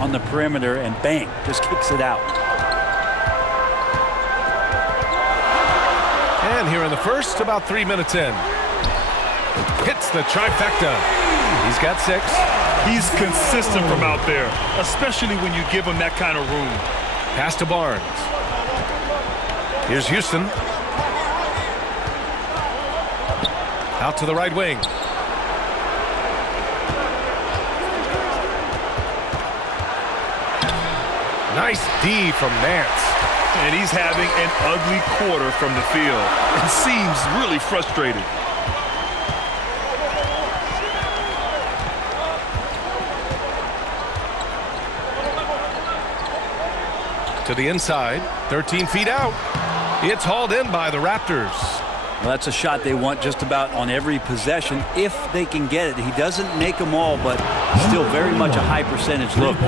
on the perimeter and bang, just kicks it out. And here in the first, about 3 minutes in. Hits the trifecta. He's got 6. He's consistent from out there, especially when you give him that kind of room. Pass to Barnes. Here's Houston. Out to the right wing. Nice D from Nance. And he's having an ugly quarter from the field and seems really frustrated. To the inside, 13 feet out. It's hauled in by the Raptors. Well, that's a shot they want just about on every possession if they can get it. He doesn't make them all, but still very much a high percentage look.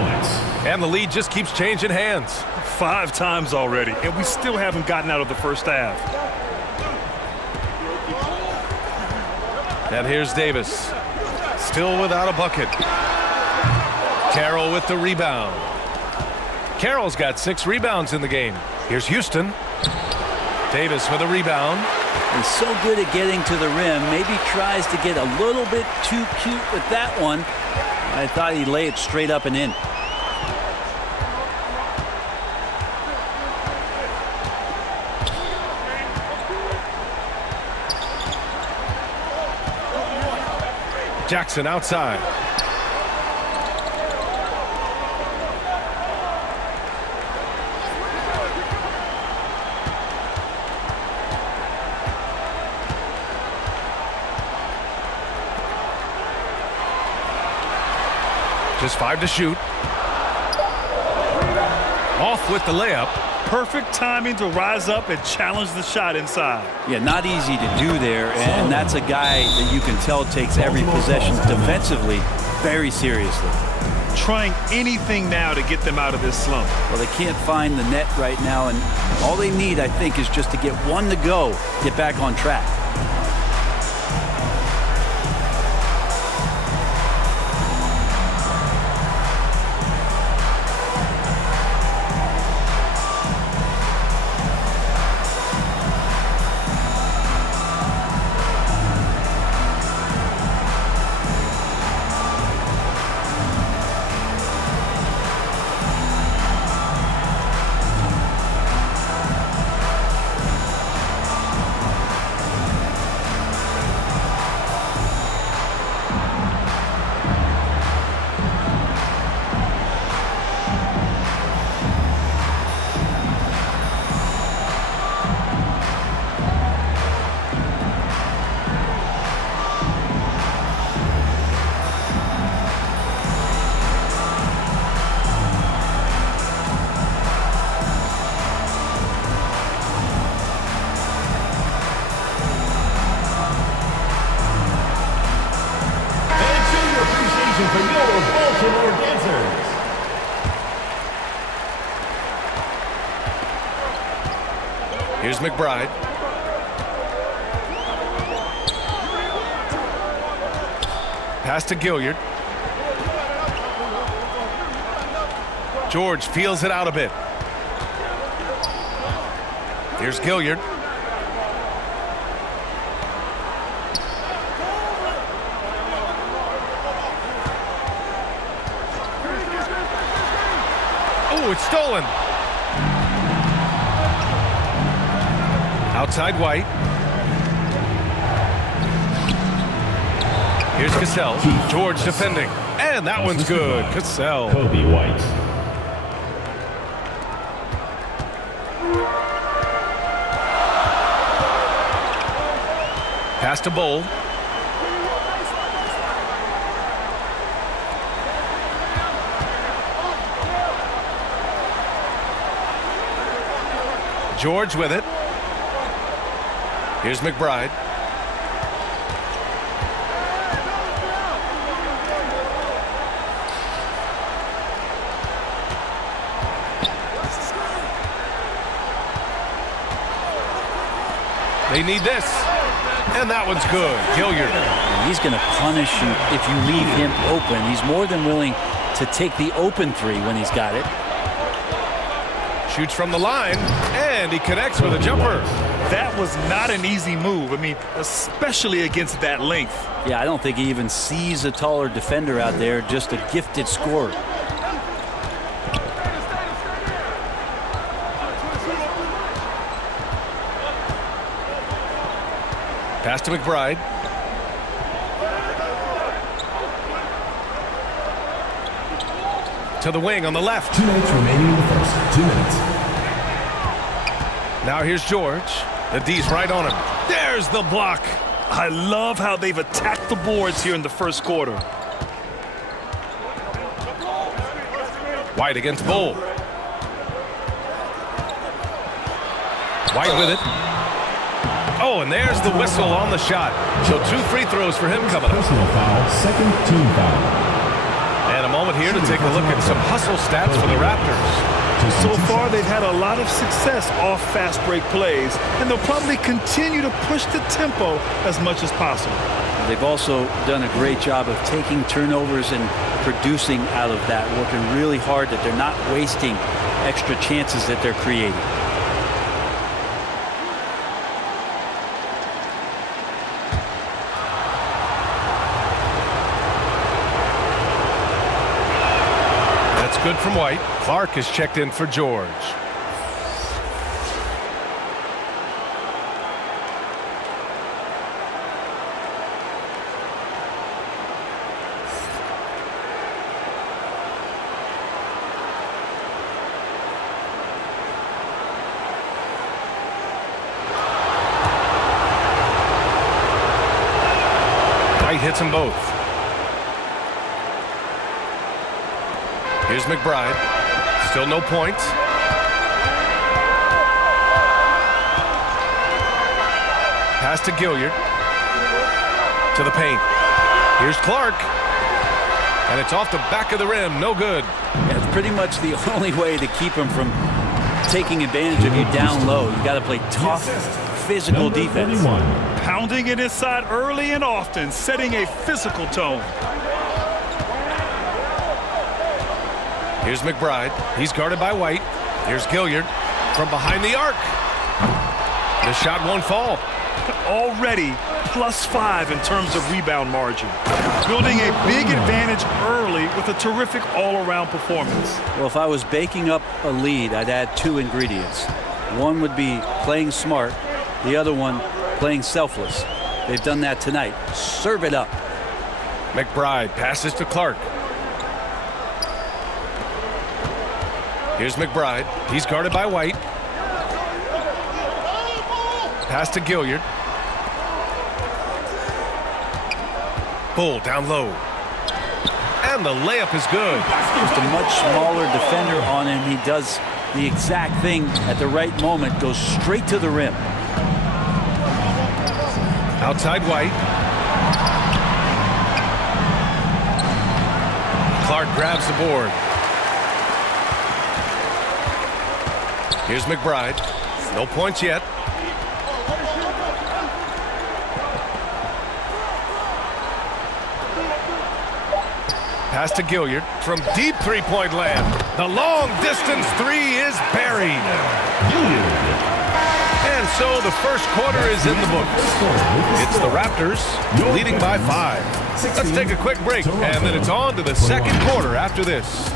And the lead just keeps changing hands. 5 times already, and we still haven't gotten out of the first half. And here's Davis. Still without a bucket. Carroll with the rebound. Carroll's got 6 rebounds in the game. Here's Houston. Davis with a rebound. He's so good at getting to the rim. Maybe tries to get a little bit too cute with that one. I thought he'd lay it straight up and in. Jackson outside. Just 5 to shoot. Off with the layup. Perfect timing to rise up and challenge the shot inside. Yeah, not easy to do there, and that's a guy that you can tell takes every possession defensively very seriously. Trying anything now to get them out of this slump. Well, they can't find the net right now, and all they need, I think, is just to get one to go, get back on track. For your Baltimore Dancers. Here's McBride. Pass to Gilliard. George feels it out a bit. Here's Gilliard. Oh, it's stolen. Outside White. Here's Cassell. George defending. And that one's good. Cassell. Kobe White. Pass to Bowl. George with it. Here's McBride. They need this. And that one's good. Gilliard. He's going to punish you if you leave him open. He's more than willing to to take the open three when he's got it. Shoots from the line, and he connects with a jumper. That was not an easy move. I mean, especially against that length. Yeah, I don't think he even sees a taller defender out there, just a gifted scorer. Pass to McBride. To the wing on the left. 2 minutes remaining in the first. 2 minutes. Now here's George. The D's right on him. There's the block. I love how they've attacked the boards here in the first quarter. White against Bull. White with it. Oh, and there's the whistle on the shot. So 2 free throws for him coming up. Personal foul, second team foul. And a moment here to take a look at some hustle stats for the Raptors. So far, they've had a lot of success off fast break plays, and they'll probably continue to push the tempo as much as possible. They've also done a great job of taking turnovers and producing out of that, working really hard that they're not wasting extra chances that they're creating. Good from White. Clark is checked in for George. White hits them both. Here's McBride. Still no points. Pass to Gilliard. To the paint. Here's Clark. And it's off the back of the rim. No good. Yeah, it's pretty much the only way to keep him from taking advantage of you down low. You got to play tough, physical defense. 31. Pounding it inside early and often, setting a physical tone. Here's McBride. He's guarded by White. Here's Gilliard from behind the arc. The shot won't fall. Already +5 in terms of rebound margin. Building a big advantage early with a terrific all-around performance. Well, if I was baking up a lead, I'd add 2 ingredients. One would be playing smart. The other one, playing selfless. They've done that tonight. Serve it up. McBride passes to Clark. Here's McBride. He's guarded by White. Pass to Gilliard. Bull down low. And the layup is good. Just a much smaller defender on him. He does the exact thing at the right moment. Goes straight to the rim. Outside White. Clark grabs the board. Here's McBride. No points yet. Pass to Gilliard from deep three-point land. The long-distance three is buried. And so the first quarter is in the books. It's the Raptors leading by 5. Let's take a quick break, and then it's on to the second quarter after this.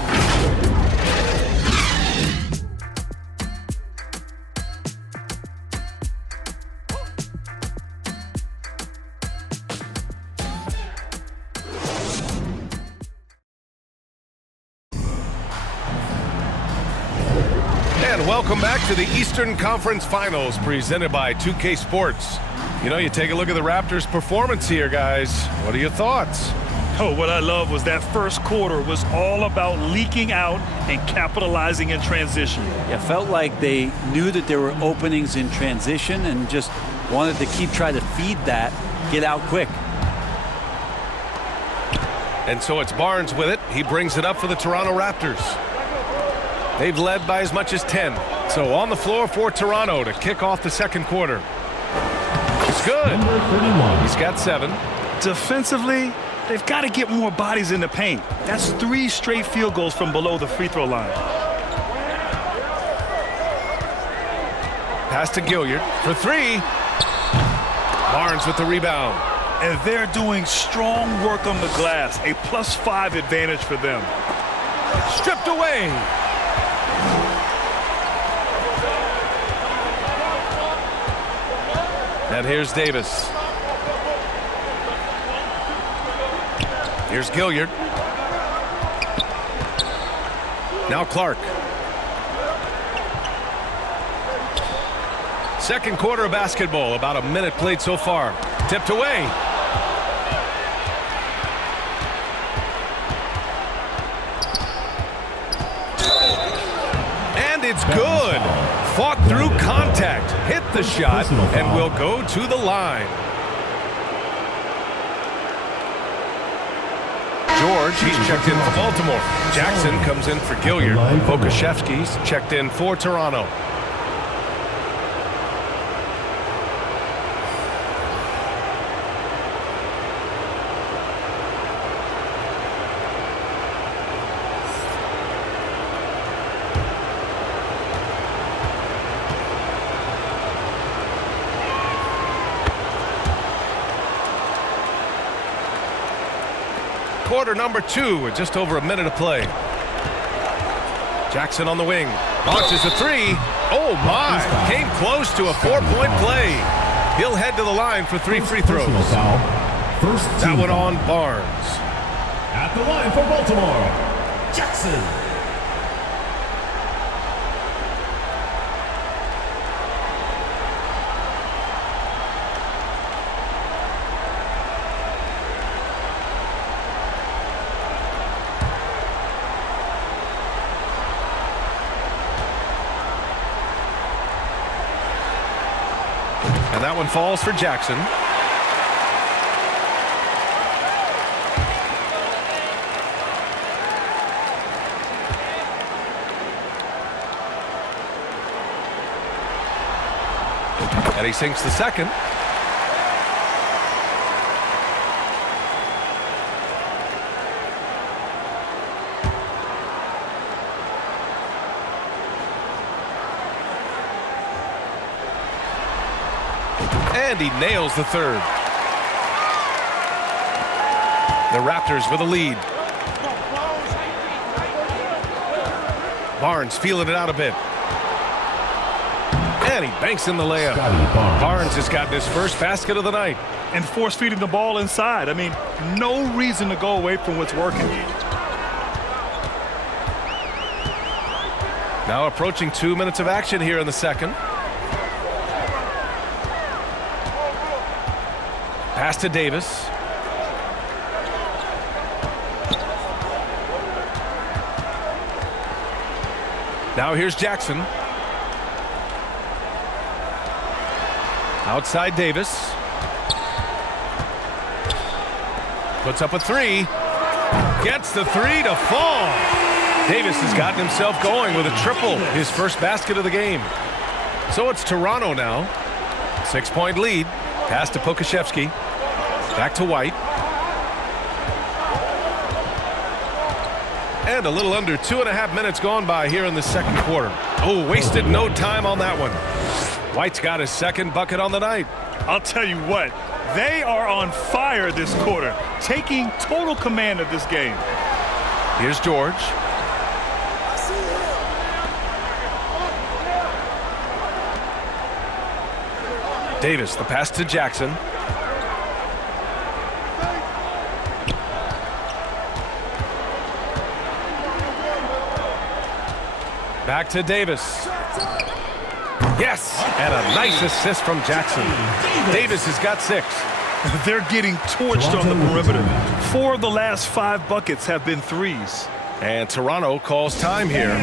Welcome back to the Eastern Conference Finals presented by 2K Sports. You know, you take a look at the Raptors' performance here, guys. What are your thoughts? Oh, what I love was that first quarter was all about leaking out and capitalizing in transition. Yeah, felt like they knew that there were openings in transition and just wanted to keep trying to feed that, get out quick. And so it's Barnes with it. He brings it up for the Toronto Raptors. They've led by as much as 10. So on the floor for Toronto to kick off the second quarter. It's good. Number 31. He's got 7. Defensively, They've got to get more bodies in the paint. That's 3 straight field goals from below the free throw line. Pass to Gilliard for 3. Barnes with the rebound. And they're doing strong work on the glass. A +5 advantage for them. Stripped away. And here's Davis. Here's Gilliard. Now Clark. Second quarter of basketball. About a minute played so far. Tipped away. And it's good. Fought through contact. Hit the shot and will go to the line. George, he's checked in for Baltimore. Jackson comes in for Gilliard. Pokashevsky's checked in for Toronto. Quarter number 2 with just over a minute to play. Jackson on the wing. Launches a 3. Oh my! Came close to a 4-point play. He'll head to the line for 3 free throws. That one on Barnes. At the line for Baltimore, Jackson. And that one falls for Jackson. And he sinks the second. And he nails the third. The Raptors with a lead. Barnes feeling it out a bit. And he banks in the layup. Barnes has gotten his first basket of the night. And force feeding the ball inside. I mean, no reason to go away from what's working. Now approaching 2 minutes of action here in the second. Pass to Davis. Now here's Jackson. Outside Davis. Puts up a 3. Gets the 3 to fall. Davis has gotten himself going with a triple. His first basket of the game. So it's Toronto now. 6-point lead. Pass to Pokashevsky. Back to White. And a little under 2.5 minutes gone by here in the second quarter. Oh, wasted no time on that one. White's got his second bucket on the night. I'll tell you what, they are on fire this quarter, taking total command of this game. Here's George. Davis, the pass to Jackson. Back to Davis. Yes, and a nice assist from Jackson. Davis has got 6. They're getting torched on the perimeter. 4 of the last 5 buckets have been threes. And Toronto calls time here.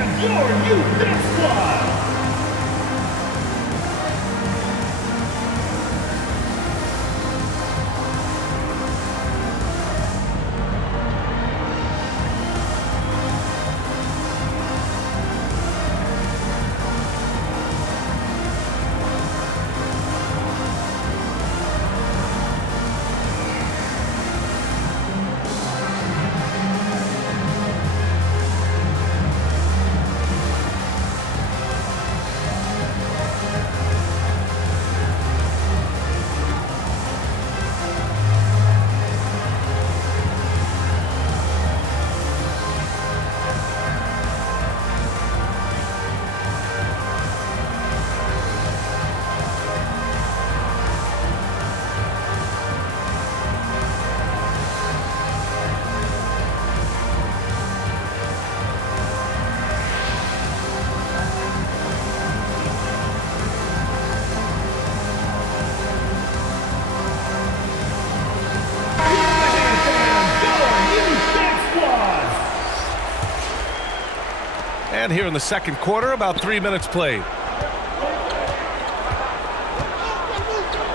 And here in the second quarter, about 3 minutes played.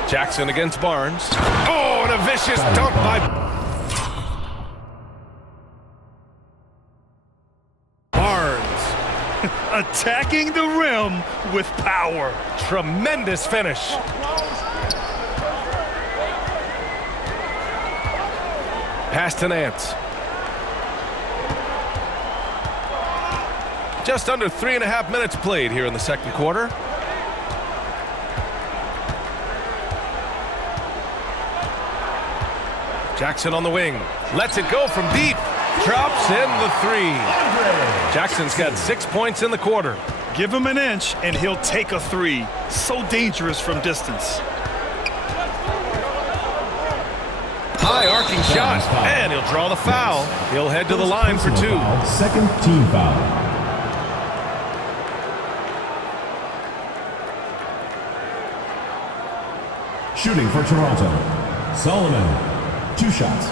Jackson against Barnes. Oh, and a vicious dunk by Barnes. Attacking the rim with power. Tremendous finish. Pass to Nance. Just under 3.5 minutes played here in the second quarter. Jackson on the wing. Lets it go from deep. Drops in the three. Jackson's got 6 points in the quarter. Give him an inch and he'll take a three. So dangerous from distance. High arcing shot. And he'll draw the foul. He'll head to the line for two. Second team foul. Shooting for Toronto, Solomon, 2 shots.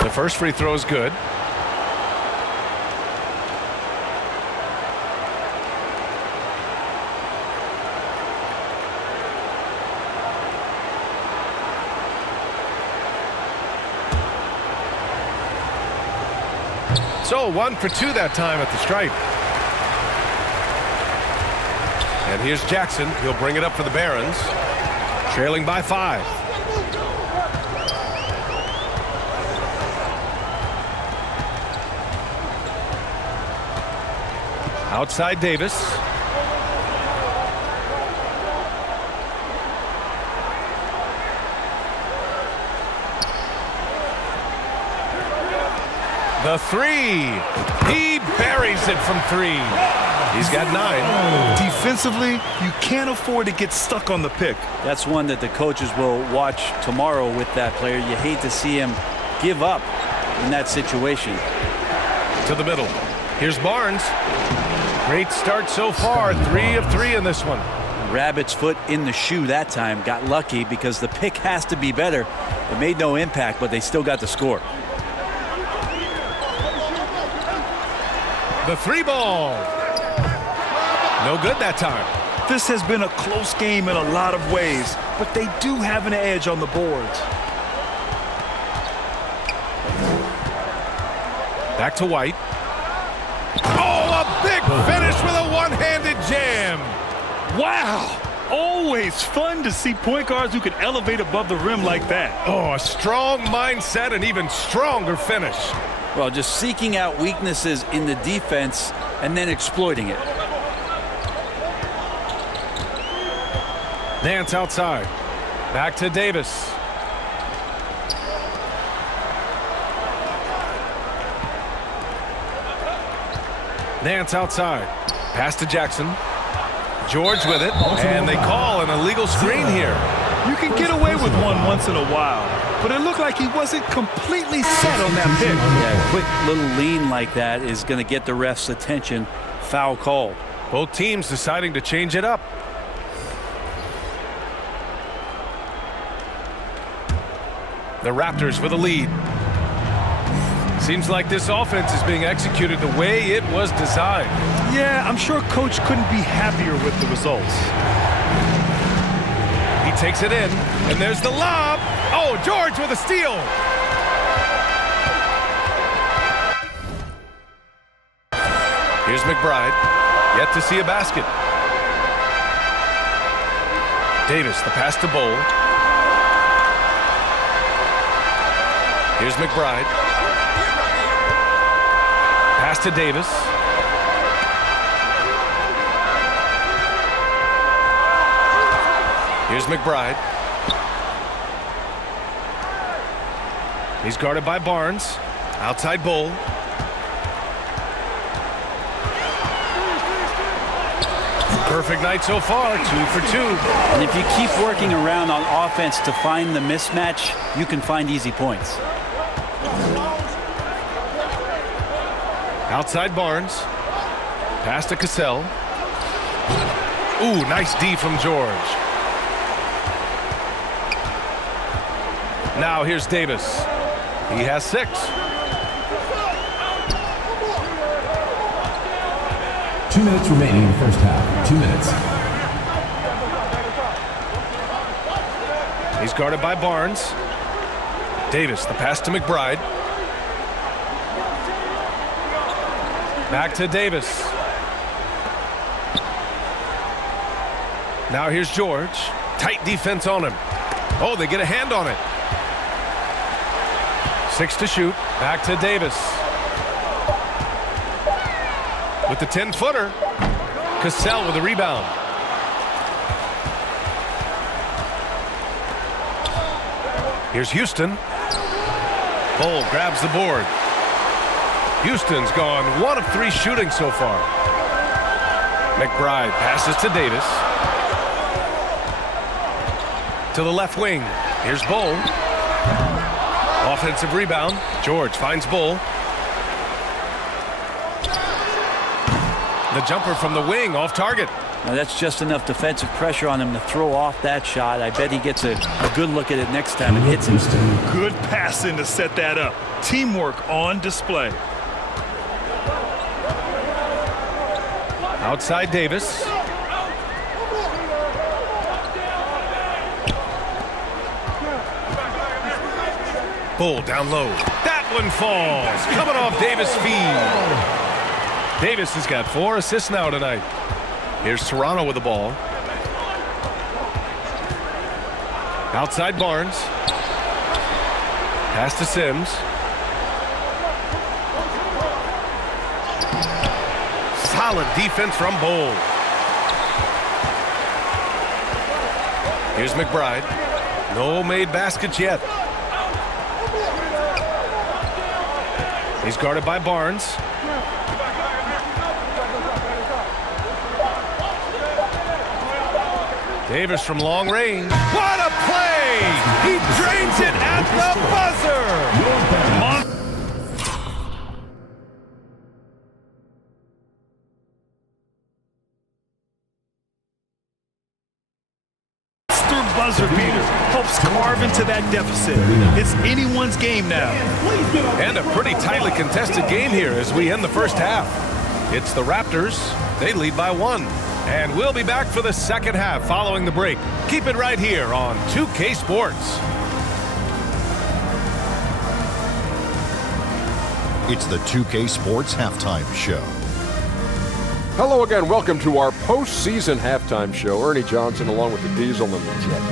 The first free throw is good. So 1 for 2 that time at the stripe. And here's Jackson. He'll bring it up for the Barons. Trailing by 5. Outside Davis. The three. He buries it from 3. He's got 9. Defensively, you can't afford to get stuck on the pick. That's one that the coaches will watch tomorrow with that player. You hate to see him give up in that situation. To the middle. Here's Barnes. Great start so far. 3 of 3 in this one. Rabbit's foot in the shoe that time. Got lucky because the pick has to be better. It made no impact, but they still got the score. The 3 ball. No good that time. This has been a close game in a lot of ways, but they do have an edge on the boards. Back to White. Oh, a big finish with a one-handed jam. Wow! Always fun to see point guards who can elevate above the rim like that. Oh, a strong mindset and even stronger finish. Well, just seeking out weaknesses in the defense and then exploiting it. Nance outside. Back to Davis. Nance outside. Pass to Jackson. George with it. And they call an illegal screen here. You can get away with one once in a while, but it looked like he wasn't completely set on that pick. Yeah, a quick little lean like that is going to get the ref's attention. Foul called. Both teams deciding to change it up. The Raptors with a lead. Seems like this offense is being executed the way it was designed. Yeah, I'm sure Coach couldn't be happier with the results. He takes it in, and there's the lob. Oh, George with a steal. Here's McBride. Yet to see a basket. Davis, the pass to Bowl. Here's McBride. Pass to Davis. Here's McBride. He's guarded by Barnes. Outside Bowl. Perfect night so far, 2 for 2. And if you keep working around on offense to find the mismatch, you can find easy points. Outside Barnes. Pass to Cassell. Ooh, nice D from George. Now here's Davis. He has 6. Two minutes remaining in the first half. 2 minutes. He's guarded by Barnes. Davis, the pass to McBride. Back to Davis. Now here's George. Tight defense on him. Oh, they get a hand on it. 6 to shoot. Back to Davis. With the 10-footer. Cassell with the rebound. Here's Houston. Bull grabs the board. Houston's gone 1 of 3 shooting so far. McBride passes to Davis. To the left wing. Here's Bull. Offensive rebound. George finds Bull. The jumper from the wing off target. Now that's just enough defensive pressure on him to throw off that shot. I bet he gets a good look at it next time and hits him. Good passing to set that up. Teamwork on display. Outside Davis. Bull down low. That one falls. Coming off Davis' feed. Davis has got 4 assists now tonight. Here's Toronto with the ball. Outside Barnes. Pass to Sims. Solid defense from Bull. Here's McBride. No made baskets yet. He's guarded by Barnes. Davis from long range. What a play! He drains it at the buzzer! Monster buzzer beater helps carve into that deficit. It's anyone's game now. And a pretty tightly contested game here as we end the first half. It's the Raptors. They lead by 1. And we'll be back for the second half following the break. Keep it right here on 2K Sports. It's the 2K Sports Halftime Show. Hello again. Welcome to our postseason halftime show. Ernie Johnson along with the Diesel and the Jet.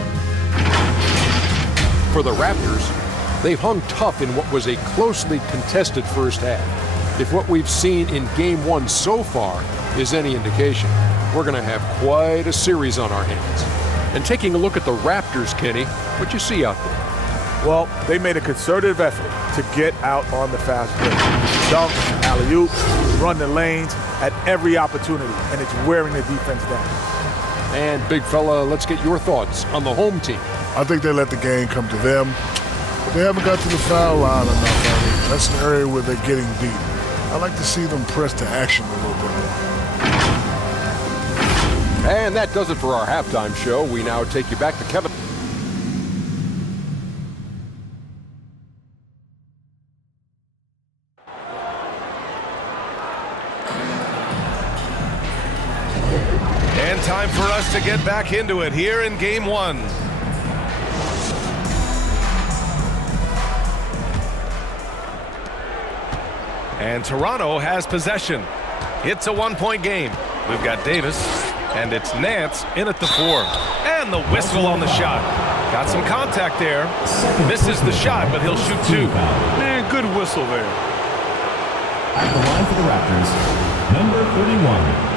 For the Raptors, they've hung tough in what was a closely contested first half. If what we've seen in Game 1 so far is any indication, we're going to have quite a series on our hands. And taking a look at the Raptors, Kenny, what you see out there? Well, they made a concerted effort to get out on the fast break. Dunks, alley-oop, run the lanes at every opportunity, and it's wearing the defense down. And big fella, let's get your thoughts on the home team. I think they let the game come to them, but they haven't got to the foul line enough. That's an area where they're getting beat. I like to see them press to action a little bit more. And that does it for our halftime show. We now take you back to Kevin. And time for us to get back into it here in Game 1. And Toronto has possession. It's a 1-point game. We've got Davis, and it's Nance in at the 4. And the whistle on the shot. Got some contact there. Misses the shot, but he'll shoot 2. Man, good whistle there. At the line for the Raptors, number 31.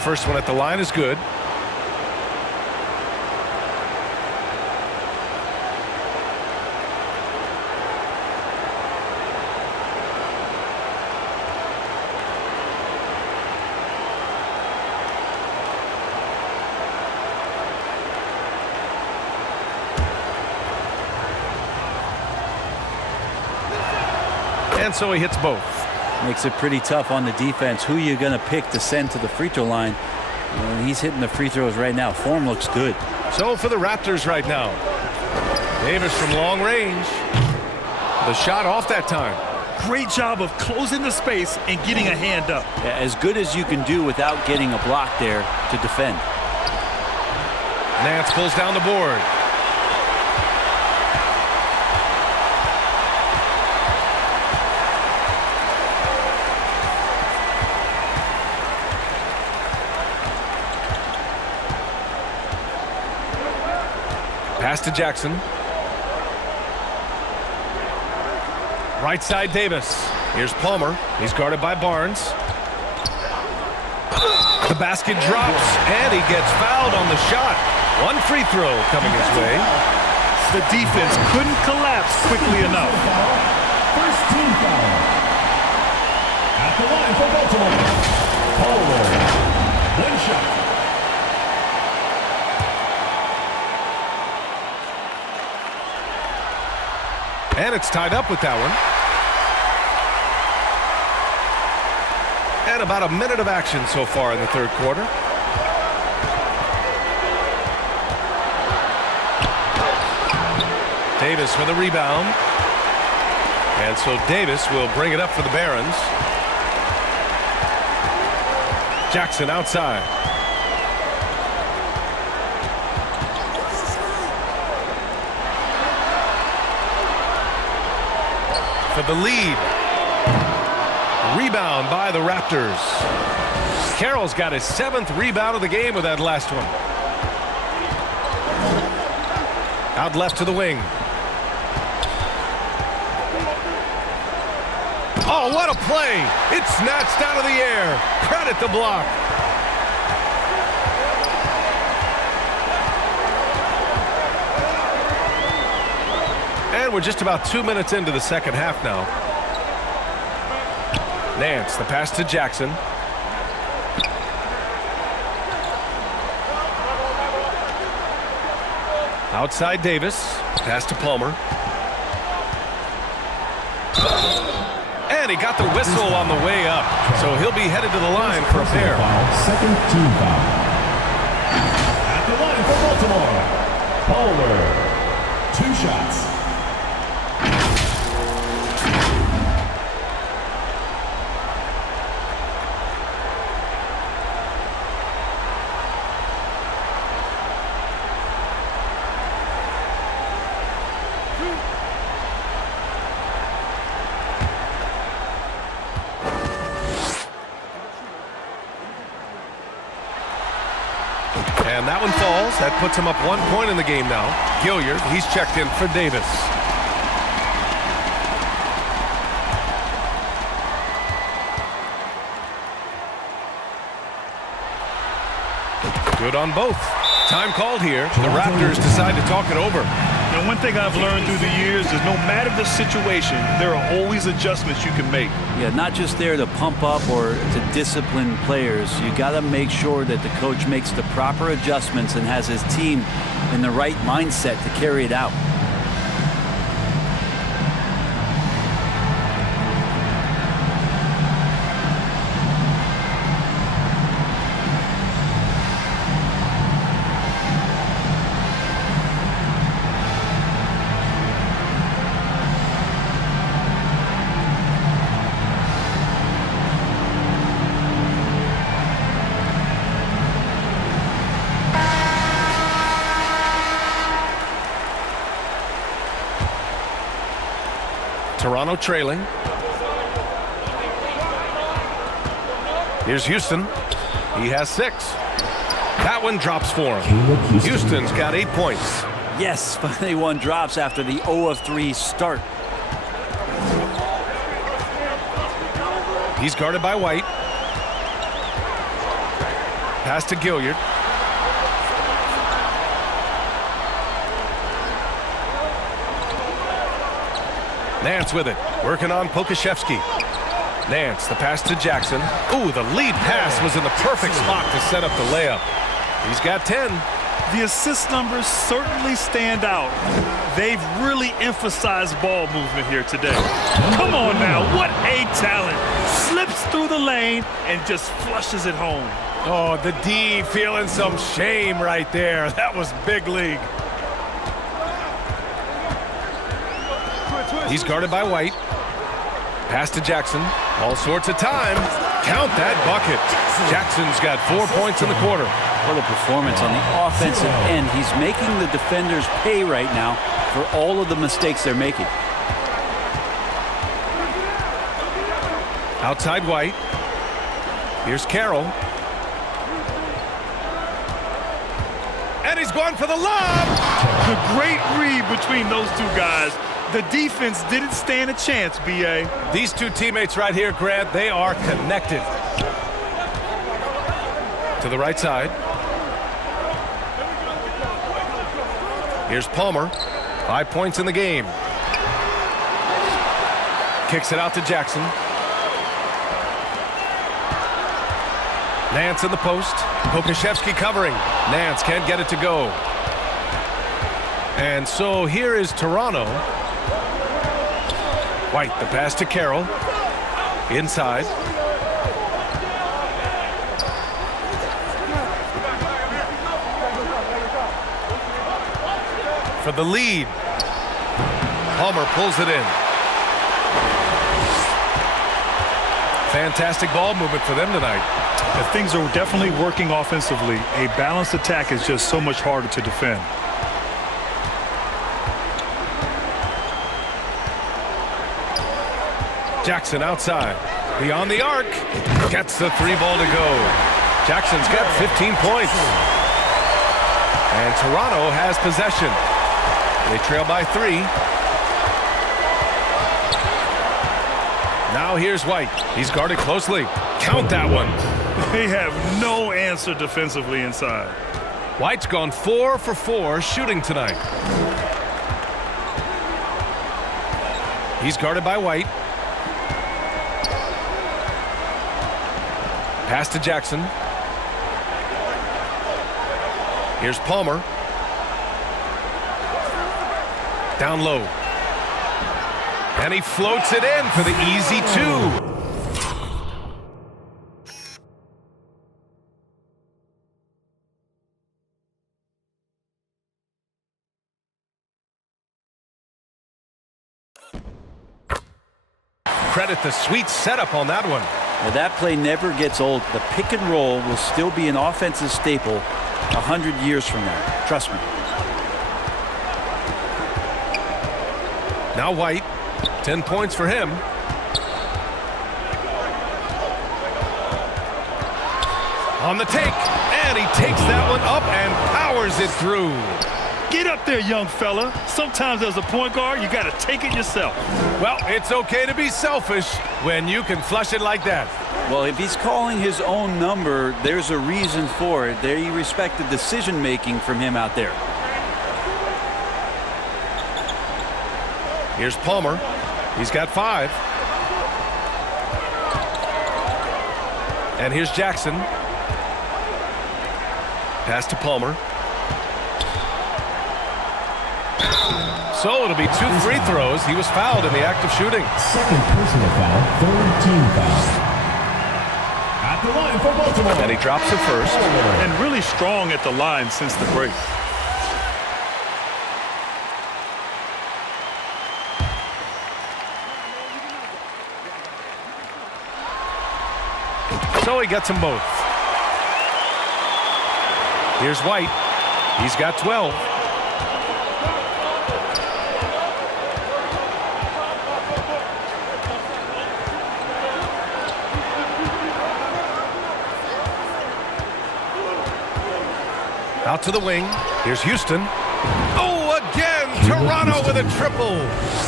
first one at the line is good. And so he hits both. Makes it pretty tough on the defense. Who you're going to pick to send to the free throw line. He's hitting the free throws right now. Form looks good. So for the Raptors right now, Davis from long range. The shot off that time. Great job of closing the space and getting a hand up. Yeah, as good as you can do without getting a block there to defend. Nance pulls down the board. Pass to Jackson. Right side Davis. Here's Palmer. He's guarded by Barnes. The basket drops, and he gets fouled on the shot. One free throw coming his way. The defense couldn't collapse quickly enough. First team foul. At the line for Baltimore. Palmer. One shot. And it's tied up with that one. And about a minute of action so far in the third quarter. Davis with a rebound. And so Davis will bring it up for the Barons. Jackson outside. For the lead. Rebound by the Raptors. Carroll's got his 7th rebound of the game with that last one. Out left to the wing. Oh, what a play! It's snatched out of the air. Credit the block. And we're just about 2 minutes into the second half now. Nance, the pass to Jackson. Outside Davis. Pass to Palmer. And he got the whistle on the way up. So he'll be headed to the line for a pair. Second team foul. At the line for Baltimore. Palmer. 2 shots. And that one falls. That puts him up 1 point in the game now. Gilliard, he's checked in for Davis. Good on both. Time called here. The Raptors decide to talk it over. And one thing I've learned through the years is no matter the situation, there are always adjustments you can make. Yeah, not just there to pump up or to discipline players. You got to make sure that the coach makes the proper adjustments and has his team in the right mindset to carry it out. Toronto trailing. Here's Houston. He has 6. That one drops for him. Houston's got 8 points. Yes, finally one drops after the 0 of 3 start. He's guarded by White. Pass to Gilliard. Nance with it, working on Pokashevsky. Nance, the pass to Jackson. Ooh, the lead pass was in the perfect spot to set up the layup. He's got 10. The assist numbers certainly stand out. They've really emphasized ball movement here today. Come on now, what a talent. Slips through the lane and just flushes it home. Oh, the D feeling some shame right there. That was big league. He's guarded by White. Pass to Jackson. All sorts of time. Count that bucket. Jackson's got 4 points in the quarter. What a performance on the offensive end. He's making the defenders pay right now for all of the mistakes they're making. Outside White. Here's Carroll. And he's going for the lob. The great read between those two guys. The defense didn't stand a chance, B.A. These two teammates right here, Grant, they are connected. To the right side. Here's Palmer. 5 points in the game. Kicks it out to Jackson. Nance in the post. Pokashevsky covering. Nance can't get it to go. And so here is Toronto. White, the pass to Carroll. Inside. For the lead. Palmer pulls it in. Fantastic ball movement for them tonight. Things are definitely working offensively. A balanced attack is just so much harder to defend. Jackson outside. Beyond the arc. Gets the 3 ball to go. Jackson's got 15 points. And Toronto has possession. They trail by 3. Now here's White. He's guarded closely. Count that one. They have no answer defensively inside. White's gone 4 for 4 shooting tonight. He's guarded by White. Pass to Jackson. Here's Palmer. Down low. And he floats it in for the easy 2. Credit the sweet setup on that one. Now, that play never gets old. The pick and roll will still be an offensive staple 100 years from now. Trust me. Now White. 10 points for him. On the take. And he takes that one up and powers it through. Get up there, young fella. Sometimes as a point guard, you got to take it yourself. Well, it's okay to be selfish when you can flush it like that. Well, if he's calling his own number, there's a reason for it. They respect the decision-making from him out there. Here's Palmer. He's got 5. And here's Jackson. Pass to Palmer. So it'll be 2 free throws. He was fouled in the act of shooting. Second personal foul, third team foul. At the line for Baltimore. And he drops it first. And really strong at the line since the break. So he gets them both. Here's White. He's got 12. Out to the wing. Here's Houston. Oh, again, Toronto with a triple.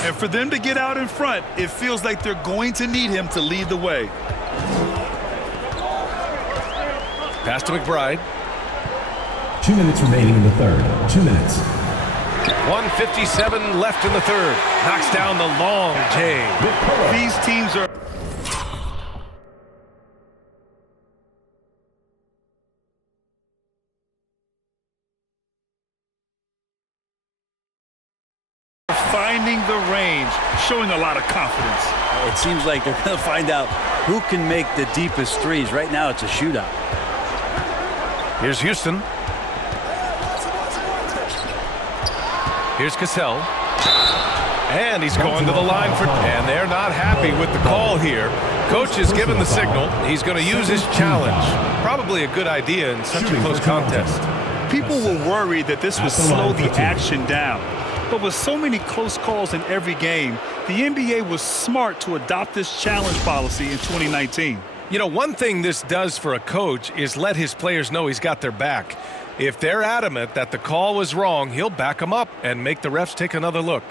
And for them to get out in front, it feels like they're going to need him to lead the way. Pass to McBride. 2 minutes remaining in the third. 2 minutes. 1:57 left in the third. Knocks down the long J. These teams are finding the range, showing a lot of confidence. It seems like they're going to find out who can make the deepest threes. Right now, it's a shootout. Here's Houston. Here's Cassell. And he's going to the line for... And they're not happy with the call here. Coach has given the signal. He's going to use his challenge. Probably a good idea in such a close contest. People were worried that this would slow the action down. But with so many close calls in every game, the NBA was smart to adopt this challenge policy in 2019. You know, one thing this does for a coach is let his players know he's got their back. If they're adamant that the call was wrong, he'll back them up and make the refs take another look.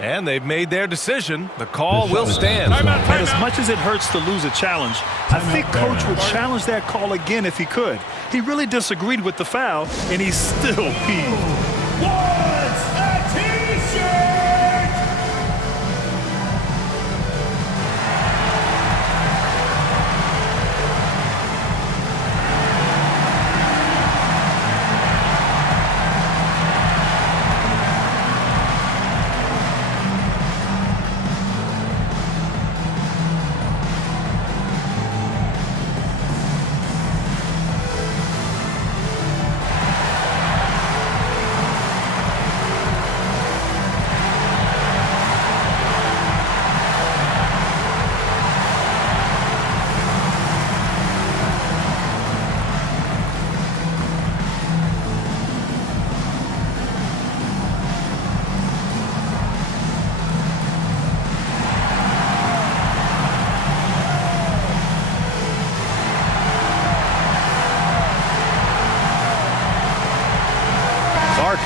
And they've made their decision. The call will stand. And as much as it hurts to lose a challenge, I think Coach would challenge that call again if he could. He really disagreed with the foul, and he's still peeved.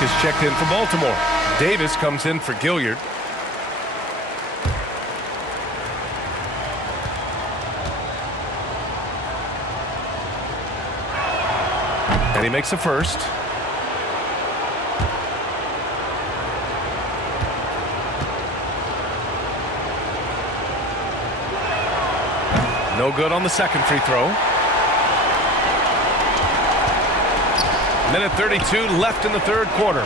Is checked in for Baltimore. Davis comes in for Gilliard. And he makes a first. No good on the second free throw. Minute 32 left in the third quarter.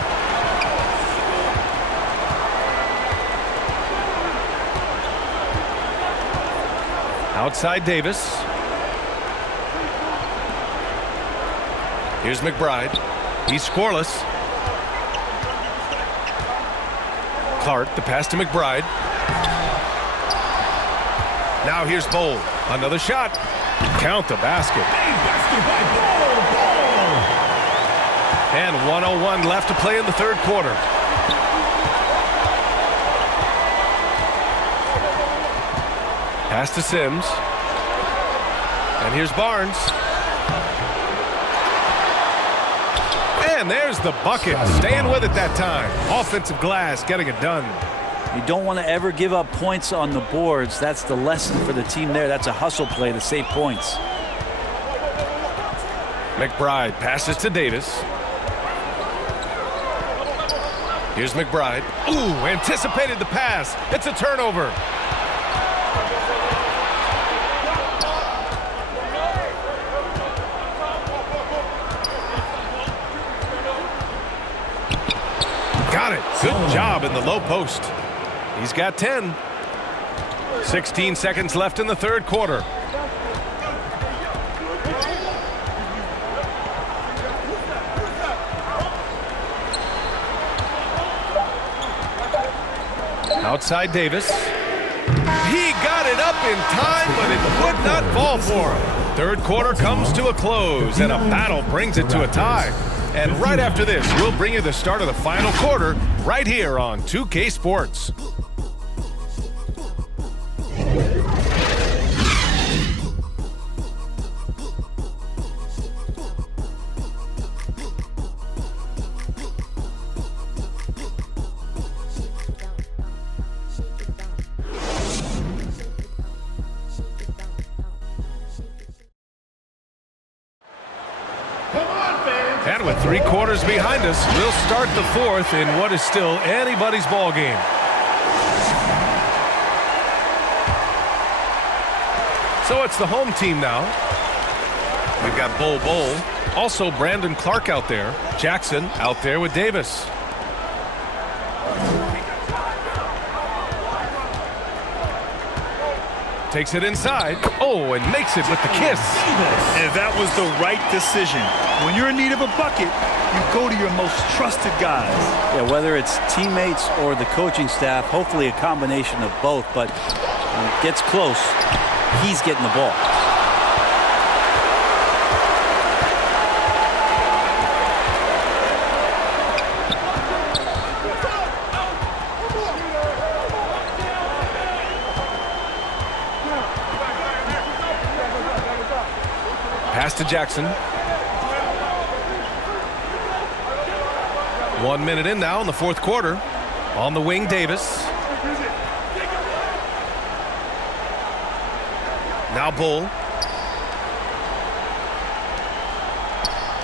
Outside Davis. Here's McBride. He's scoreless. Clark, the pass to McBride. Now here's Bowl. Another shot. Count the basket. And 1:01 left to play in the third quarter. Pass to Sims. And here's Barnes. And there's the bucket. Staying with it that time. Offensive glass, getting it done. You don't want to ever give up points on the boards. That's the lesson for the team there. That's a hustle play to save points. McBride passes to Davis. Here's McBride. Ooh, anticipated the pass. It's a turnover. Got it. Good job in the low post. He's got 10. 16 seconds left in the third quarter. Outside Davis. He got it up in time, but it would not fall for him. Third quarter comes to a close, and a battle brings it to a tie. And right after this, we'll bring you the start of the final quarter right here on 2K Sports. With 3 quarters behind us, we'll start the 4th in what is still anybody's ball game. So it's the home team now. We've got Bol. Also Brandon Clark out there. Jackson out there with Davis. Takes it inside. Oh, and makes it with the kiss. And that was the right decision. When you're in need of a bucket, you go to your most trusted guys. Yeah, whether it's teammates or the coaching staff, hopefully a combination of both, but when it gets close, he's getting the ball. Pass to Jackson. 1 minute in now in the 4th quarter. On the wing, Davis. Now Bol.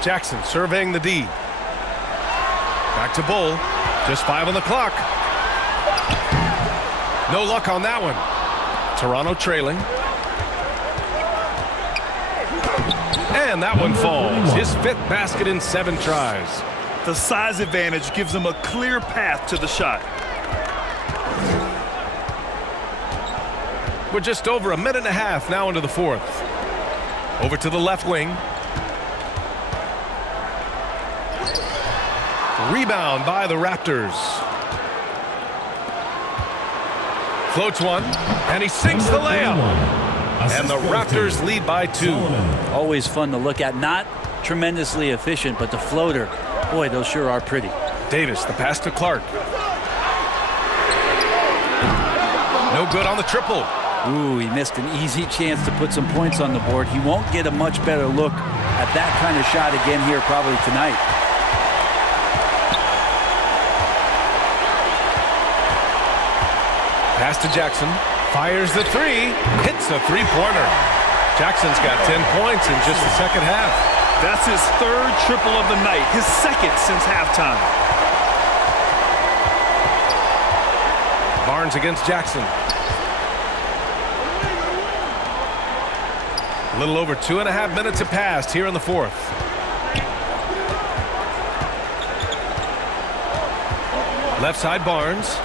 Jackson surveying the D. Back to Bol. Just 5 on the clock. No luck on that one. Toronto trailing. And that one falls. His 5th basket in 7 tries. The size advantage gives him a clear path to the shot. We're just over a minute and a half now into the 4th. Over to the left wing. Rebound by the Raptors. Floats one, and he sinks the layup. And the Raptors lead by 2. Always fun to look at. Not tremendously efficient, but the floater, boy, those sure are pretty. Davis, the pass to Clark. No good on the triple. Ooh, he missed an easy chance to put some points on the board. He won't get a much better look at that kind of shot again here probably tonight. Pass to Jackson. Fires the 3. Hits a 3-pointer. Jackson's got 10 points in just the second half. That's his 3rd triple of the night, his 2nd since halftime. Barnes against Jackson. A little over 2.5 minutes have passed here in the 4th. Left side Barnes.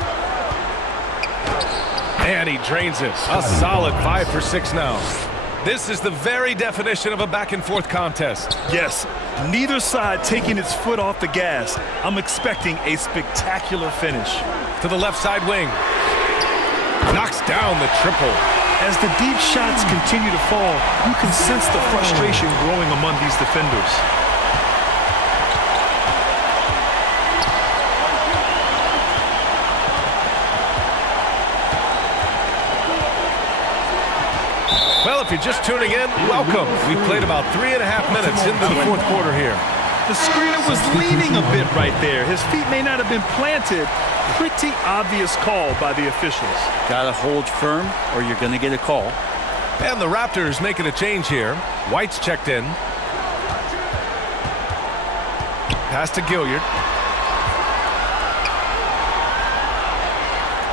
And he drains it. A solid 5 for 6 now. This is the very definition of a back-and-forth contest. Yes, neither side taking its foot off the gas. I'm expecting a spectacular finish. To the left side wing. Knocks down the triple. As the deep shots continue to fall, you can sense the frustration growing among these defenders. Well, if you're just tuning in, welcome. We've played about 3.5 minutes into the 4th quarter here. The screener was leaning a bit right there. His feet may not have been planted. Pretty obvious call by the officials. Gotta hold firm or you're gonna get a call. And the Raptors making a change here. White's checked in. Pass to Gilliard.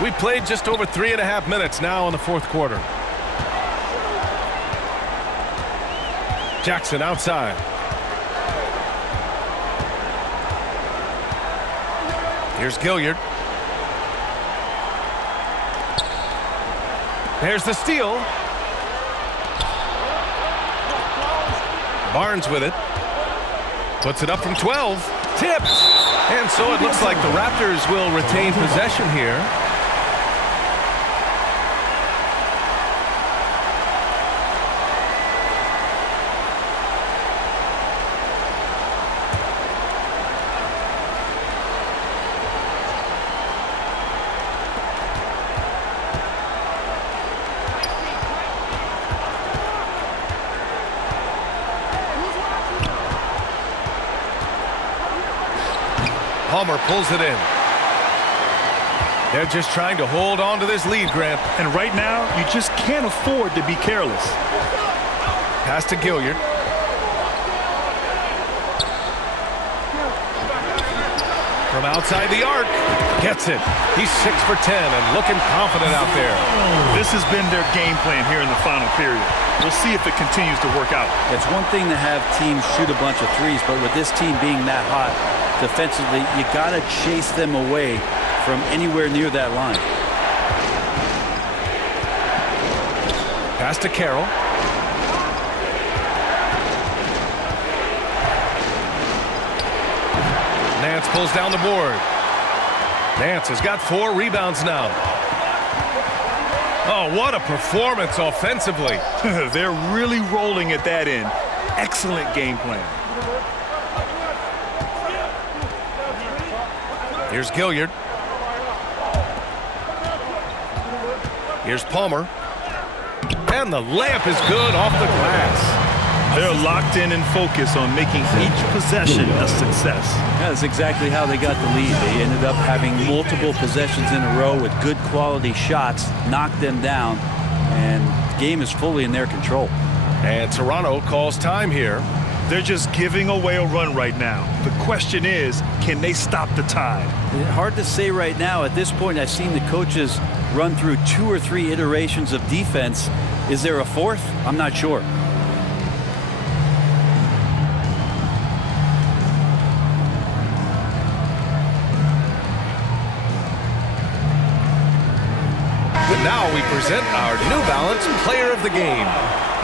We played just over 3.5 minutes now in the 4th quarter. Jackson outside. Here's Gilliard. There's the steal. Barnes with it. Puts it up from 12. Tipped. And so it looks like the Raptors will retain possession here. Palmer pulls it in. They're just trying to hold on to this lead, Grant. And right now, you just can't afford to be careless. Pass to Gilliard. From outside the arc. Gets it. He's 6 for 10 and looking confident out there. This has been their game plan here in the final period. We'll see if it continues to work out. It's one thing to have teams shoot a bunch of threes, but with this team being that hot defensively, you got to chase them away from anywhere near that line. Pass to Carroll. Nance pulls down the board. Nance has got 4 rebounds now. Oh, what a performance offensively. They're really rolling at that end. Excellent game plan. Here's Gilliard. Here's Palmer. And the layup is good off the glass. They're locked in and focused on making each possession a success. Yeah, that's exactly how they got the lead. They ended up having multiple possessions in a row with good quality shots, knocked them down, and the game is fully in their control. And Toronto calls time here. They're just giving away a run right now. The question is, can they stop the tide? Hard to say right now. At this point, I've seen the coaches run through 2 or 3 iterations of defense. Is there a fourth? I'm not sure. Now we present our New Balance Player of the Game.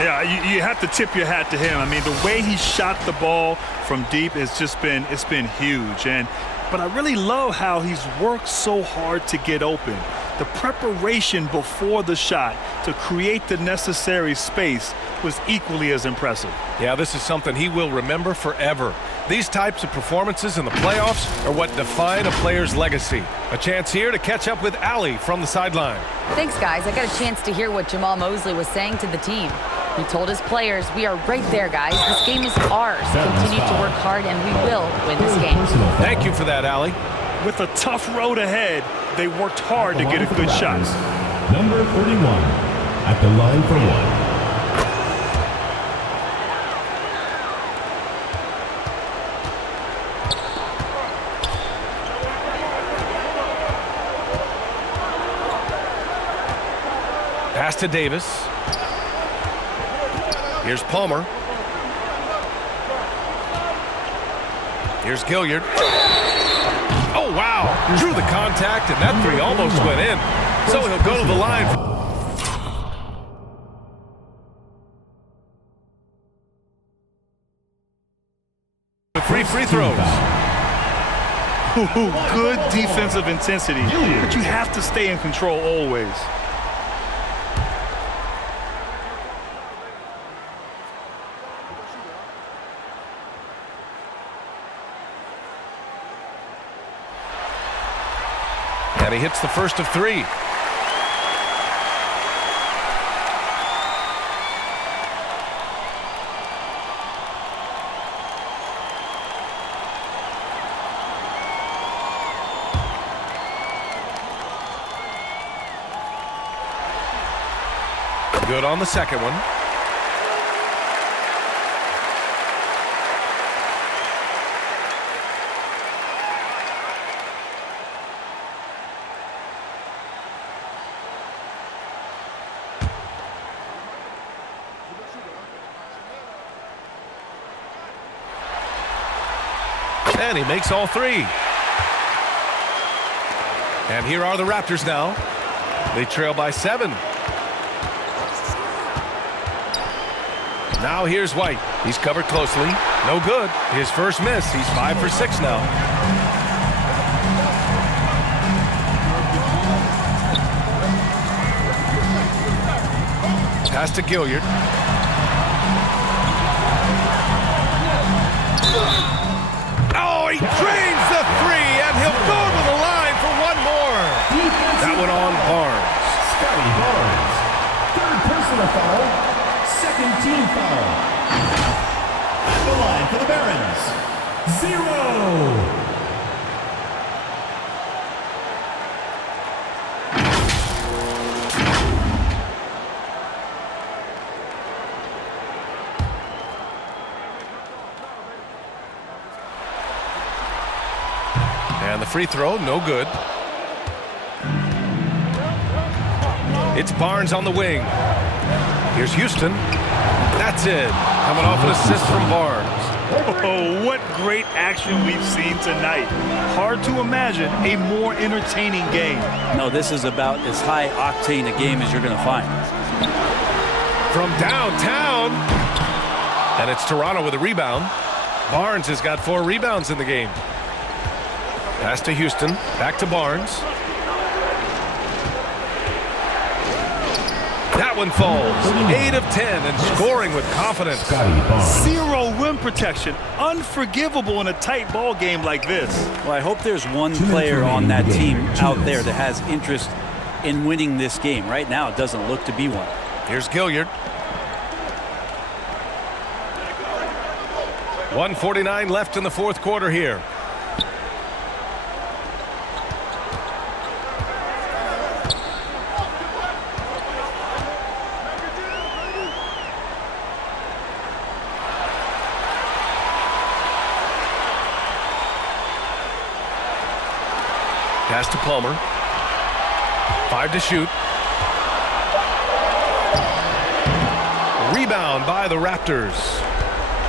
Yeah, you have to tip your hat to him. I mean, the way he shot the ball from deep has just been, it's been huge. But I really love how he's worked so hard to get open. The preparation before the shot to create the necessary space was equally as impressive. Yeah, this is something he will remember forever. These types of performances in the playoffs are what define a player's legacy. A chance here to catch up with Allie from the sideline. Thanks, guys. I got a chance to hear what Jamal Mosley was saying to the team. He told his players, we are right there, guys. This game is ours. Continue to work hard, and we will win this game. Thank you for that, Allie. With a tough road ahead, they worked hard to get a good shot. Number 31 at the line for 1. Pass to Davis. Here's Palmer. Here's Gilliard. Oh, wow. Drew the contact, and that 3 almost went in. So he'll go to the line. Free throws. Good defensive intensity, but you have to stay in control always. And he hits the first of 3. Good on the second one. And he makes all 3. And here are the Raptors now. They trail by 7. Now here's White. He's covered closely. No good. His first miss. He's 5 for 6 now. Pass to Gilliard. Oh, he drains the 3, and he'll go to the line for 1 more. That one on Barnes. Scotty Barnes. 3rd personal foul. 2nd team foul. At the line for the Barons. 0. And the free throw, no good. It's Barnes on the wing. Here's Houston. That's it. Coming off an assist from Barnes. Oh, what great action we've seen tonight. Hard to imagine a more entertaining game. No, this is about as high octane a game as you're going to find. From downtown. And it's Toronto with a rebound. Barnes has got 4 rebounds in the game. Pass to Houston. Back to Barnes. That one falls. 8 of 10 and scoring with confidence. Zero rim protection. Unforgivable in a tight ball game like this. Well, I hope there's one player on that team out there that has interest in winning this game. Right now, it doesn't look to be one. Here's Gilliard. 1:49 left in the fourth quarter here. Pass to Palmer. 5 to shoot. Rebound by the Raptors.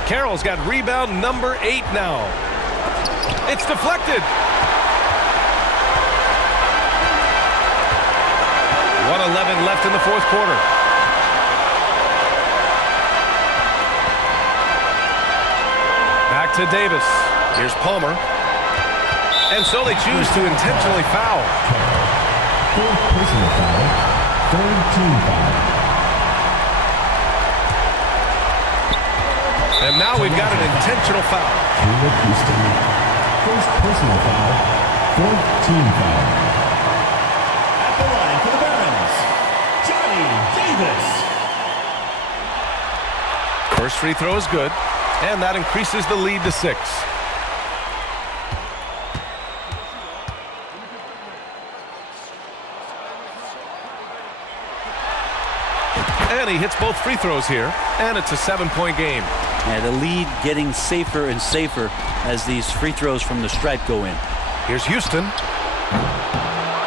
Carroll's got rebound number 8 now. It's deflected. 1:11 left in the fourth quarter. Back to Davis. Here's Palmer. And so they choose to intentionally foul. 4th personal foul. 3rd team foul. And now we've got an intentional foul. Houston. 1st personal foul. 4th team foul. At the line for the Barons, Johnny Davis. First free throw is good, and that increases the lead to 6. And he hits both free throws here, and it's a 7-point game. And the lead getting safer and safer as these free throws from the stripe go in. Here's Houston.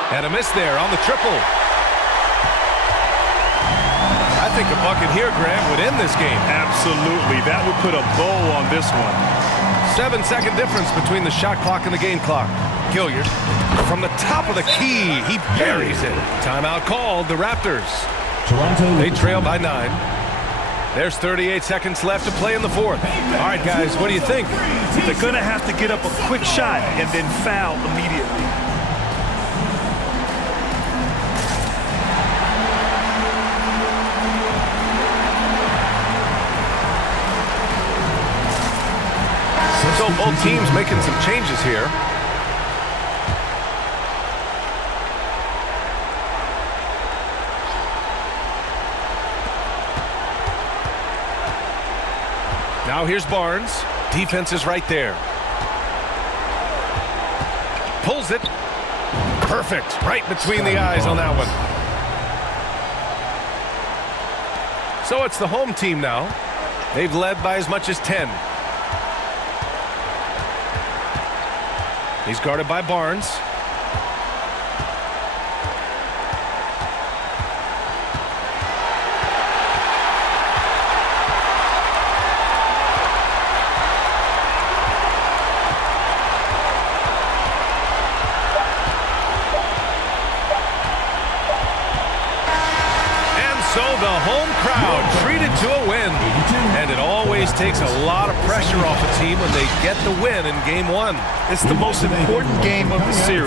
And a miss there on the triple. I think a bucket here, Graham, would end this game. Absolutely. That would put a bow on this one. 7-second difference between the shot clock and the game clock. Gilliard from the top of the key. He buries it. Timeout called. The Raptors. Toronto. They trail by 9. There's 38 seconds left to play in the fourth. All right, guys, what do you think? They're going to have to get up a quick shot and then foul immediately. So both teams making some changes here. Now here's Barnes. Defense is right there. Pulls it. Perfect. Right between the eyes on that one. So it's the home team now. They've led by as much as 10. He's guarded by Barnes. So the home crowd treated to a win. And it always takes a lot of pressure off a team when they get the win in game 1. It's the most important game of the series.